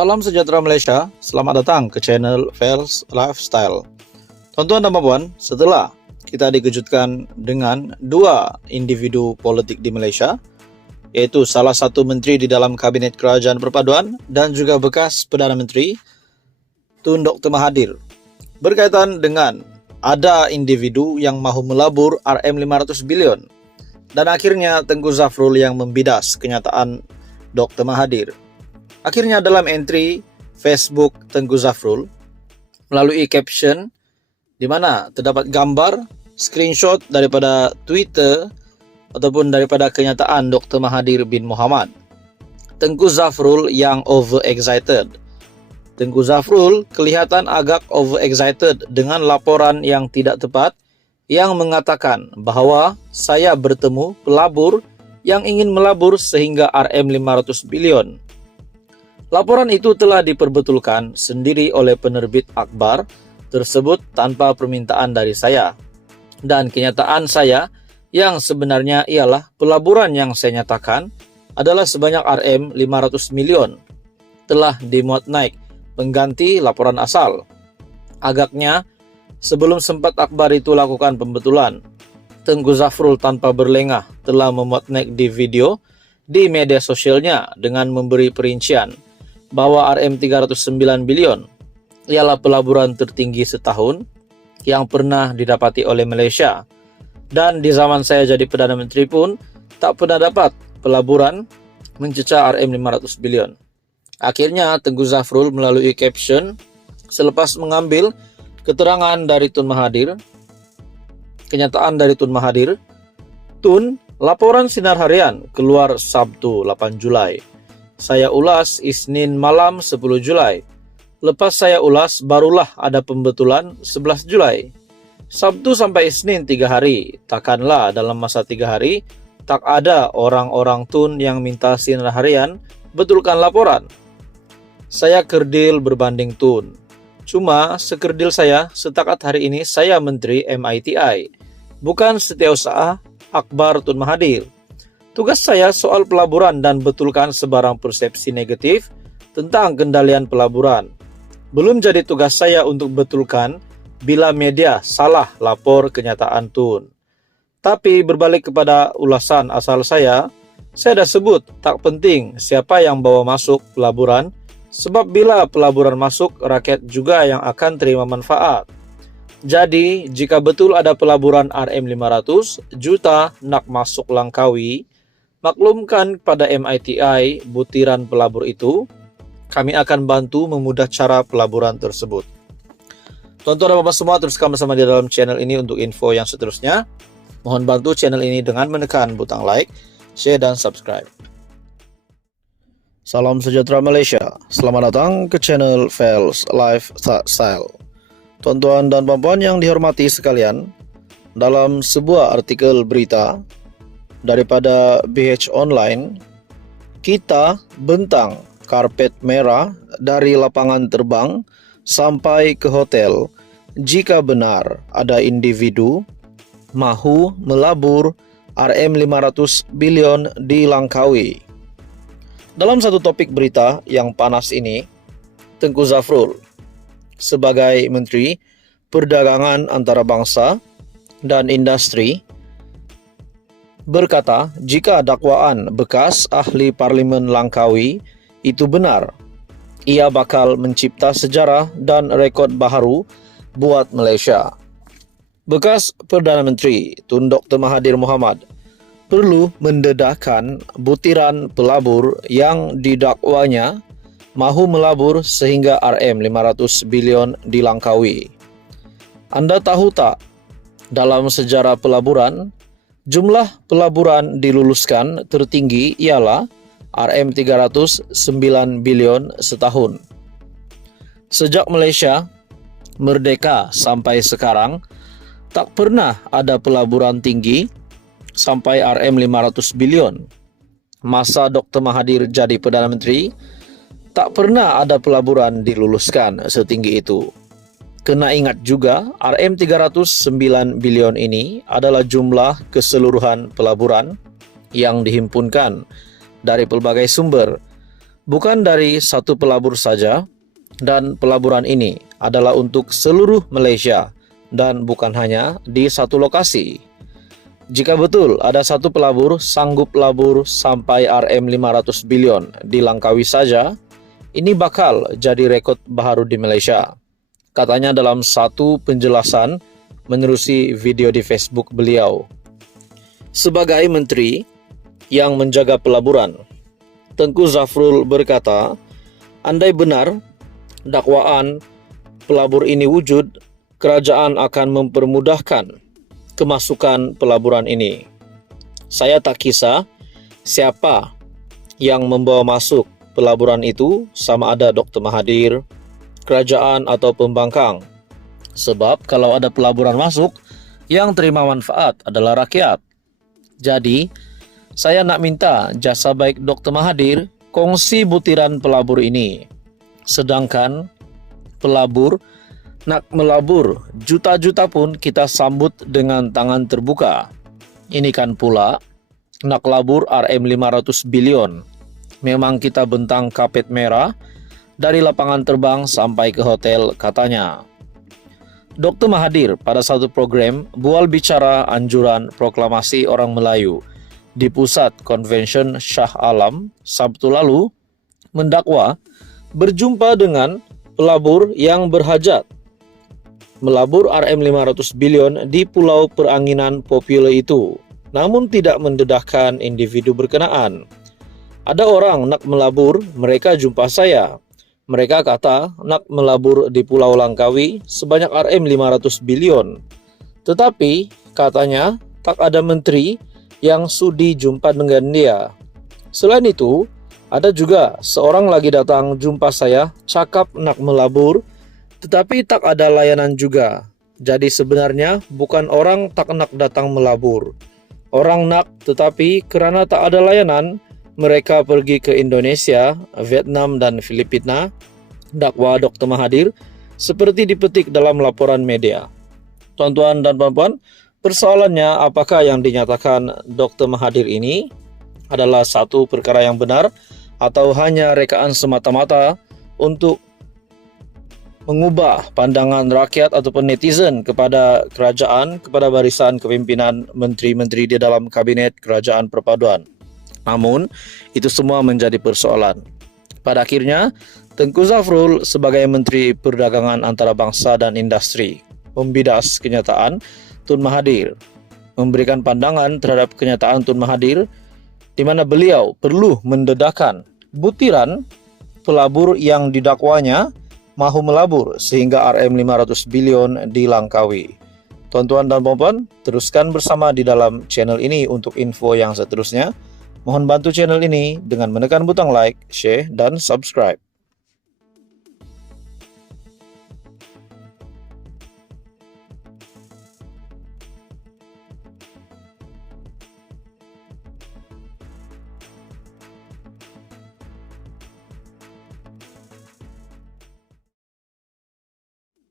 Salam sejahtera Malaysia, selamat datang ke channel Fels Lifestyle. Tuan-tuan dan puan, setelah kita dikejutkan dengan dua individu politik di Malaysia, yaitu salah satu menteri di dalam Kabinet Kerajaan Perpaduan dan juga bekas Perdana Menteri Tun Dr. Mahathir, berkaitan dengan ada individu yang mahu melabur RM500 bilion dan akhirnya Tengku Zafrul yang membidas kenyataan Dr. Mahathir. Akhirnya dalam entry Facebook Tengku Zafrul melalui caption di mana terdapat gambar screenshot daripada Twitter ataupun daripada kenyataan Dr. Mahathir bin Mohamad. Tengku Zafrul yang overexcited. Tengku Zafrul kelihatan agak overexcited dengan laporan yang tidak tepat yang mengatakan bahawa saya bertemu pelabur yang ingin melabur sehingga RM500 bilion. Laporan itu telah diperbetulkan sendiri oleh penerbit akhbar tersebut tanpa permintaan dari saya. Dan kenyataan saya yang sebenarnya ialah pelaburan yang saya nyatakan adalah sebanyak RM500 milion telah dimuat naik pengganti laporan asal. Agaknya sebelum sempat akhbar itu lakukan pembetulan, Tengku Zafrul tanpa berlengah telah memuat naik di video di media sosialnya dengan memberi perincian bahwa RM309 bilion ialah pelaburan tertinggi setahun yang pernah didapati oleh Malaysia. Dan di zaman saya jadi Perdana Menteri pun tak pernah dapat pelaburan mencecah RM500 bilion. Akhirnya Tengku Zafrul melalui caption selepas mengambil keterangan dari Tun Mahathir, kenyataan dari Tun Mahathir, Tun, laporan Sinar Harian keluar Sabtu 8 Julai. Saya ulas Isnin malam 10 Julai. Lepas saya ulas, barulah ada pembetulan 11 Julai. Sabtu sampai Isnin 3 hari. Takkanlah dalam masa 3 hari, tak ada orang-orang Tun yang minta Sinar Harian betulkan laporan. Saya kerdil berbanding Tun. Cuma sekerdil saya, setakat hari ini saya Menteri MITI. Bukan Setiausaha Akhbar Tun Mahathir. Tugas saya soal pelaburan dan betulkan sebarang persepsi negatif tentang kendalian pelaburan. Belum jadi tugas saya untuk betulkan bila media salah lapor kenyataan Tun. Tapi berbalik kepada ulasan asal saya dah sebut tak penting siapa yang bawa masuk pelaburan, sebab bila pelaburan masuk, rakyat juga yang akan terima manfaat. Jadi, jika betul ada pelaburan RM500 juta nak masuk Langkawi, maklumkan pada MITI butiran pelabur itu, kami akan bantu memudah cara pelaburan tersebut. Tuan-tuan dan puan semua, teruskan bersama di dalam channel ini untuk info yang seterusnya. Mohon bantu channel ini dengan menekan butang like, share dan subscribe. Salam sejahtera Malaysia, selamat datang ke channel Fels Lifestyle. Tuan-tuan dan puan yang dihormati sekalian, dalam sebuah artikel berita daripada BH Online, kita bentang karpet merah dari lapangan terbang sampai ke hotel jika benar ada individu mahu melabur RM500 bilion di Langkawi. Dalam satu topik berita yang panas ini, Tengku Zafrul sebagai Menteri Perdagangan Antarabangsa dan Industri berkata jika dakwaan bekas ahli Parlimen Langkawi itu benar, ia bakal mencipta sejarah dan rekod baharu buat Malaysia. Bekas Perdana Menteri Tun Dr. Mahathir Mohamad perlu mendedahkan butiran pelabur yang didakwanya mahu melabur sehingga RM500 bilion di Langkawi. Anda tahu tak, dalam sejarah pelaburan, jumlah pelaburan diluluskan tertinggi ialah RM309 bilion setahun. Sejak Malaysia merdeka sampai sekarang, tak pernah ada pelaburan tinggi sampai RM500 bilion. Masa Dr. Mahathir jadi Perdana Menteri, tak pernah ada pelaburan diluluskan setinggi itu. Kena ingat juga, RM309 bilion ini adalah jumlah keseluruhan pelaburan yang dihimpunkan dari pelbagai sumber bukan dari satu pelabur saja, dan pelaburan ini adalah untuk seluruh Malaysia dan bukan hanya di satu lokasi. Jika betul ada satu pelabur sanggup labur sampai RM500 bilion di Langkawi saja, ini bakal jadi rekod baru di Malaysia. Katanya dalam satu penjelasan menerusi video di Facebook beliau. Sebagai menteri yang menjaga pelaburan, Tengku Zafrul berkata, andai benar dakwaan pelabur ini wujud, kerajaan akan mempermudahkan kemasukan pelaburan ini. Saya tak kisah siapa yang membawa masuk pelaburan itu, sama ada Dr. Mahathir, kerajaan atau pembangkang. Sebab kalau ada pelaburan masuk, yang terima manfaat adalah rakyat. Jadi, saya nak minta jasa baik Dr. Mahathir kongsi butiran pelabur ini. Sedangkan pelabur nak melabur juta-juta pun kita sambut dengan tangan terbuka. Ini kan pula nak labur RM500 bilion. Memang kita bentang kapet merah dari lapangan terbang sampai ke hotel, katanya. Dr. Mahathir pada satu program bual bicara anjuran proklamasi orang Melayu di Pusat Konvensyen Shah Alam Sabtu lalu mendakwa berjumpa dengan pelabur yang berhajat melabur RM500 bilion di Pulau Peranginan Popular itu, namun tidak mendedahkan individu berkenaan. Ada orang nak melabur, mereka jumpa saya. Mereka kata nak melabur di Pulau Langkawi sebanyak RM500 bilion. Tetapi katanya tak ada menteri yang sudi jumpa dengan dia. Selain itu, ada juga seorang lagi datang jumpa saya, cakap nak melabur, tetapi tak ada layanan juga. Jadi sebenarnya bukan orang tak nak datang melabur. Orang nak, tetapi kerana tak ada layanan, mereka pergi ke Indonesia, Vietnam dan Filipina, dakwa Dr. Mahathir, seperti dipetik dalam laporan media. Tuan-tuan dan puan-puan, persoalannya apakah yang dinyatakan Dr. Mahathir ini adalah satu perkara yang benar atau hanya rekaan semata-mata untuk mengubah pandangan rakyat ataupun netizen kepada kerajaan, kepada barisan kepimpinan menteri-menteri di dalam kabinet kerajaan perpaduan. Namun, itu semua menjadi persoalan. Pada akhirnya, Tengku Zafrul sebagai Menteri Perdagangan Antarabangsa dan Industri membidas kenyataan Tun Mahathir, memberikan pandangan terhadap kenyataan Tun Mahathir di mana beliau perlu mendedahkan butiran pelabur yang didakwanya mahu melabur sehingga RM500 bilion di Langkawi. Tuan-tuan dan puan-puan, teruskan bersama di dalam channel ini untuk info yang seterusnya. Mohon bantu channel ini dengan menekan butang like, share, dan subscribe.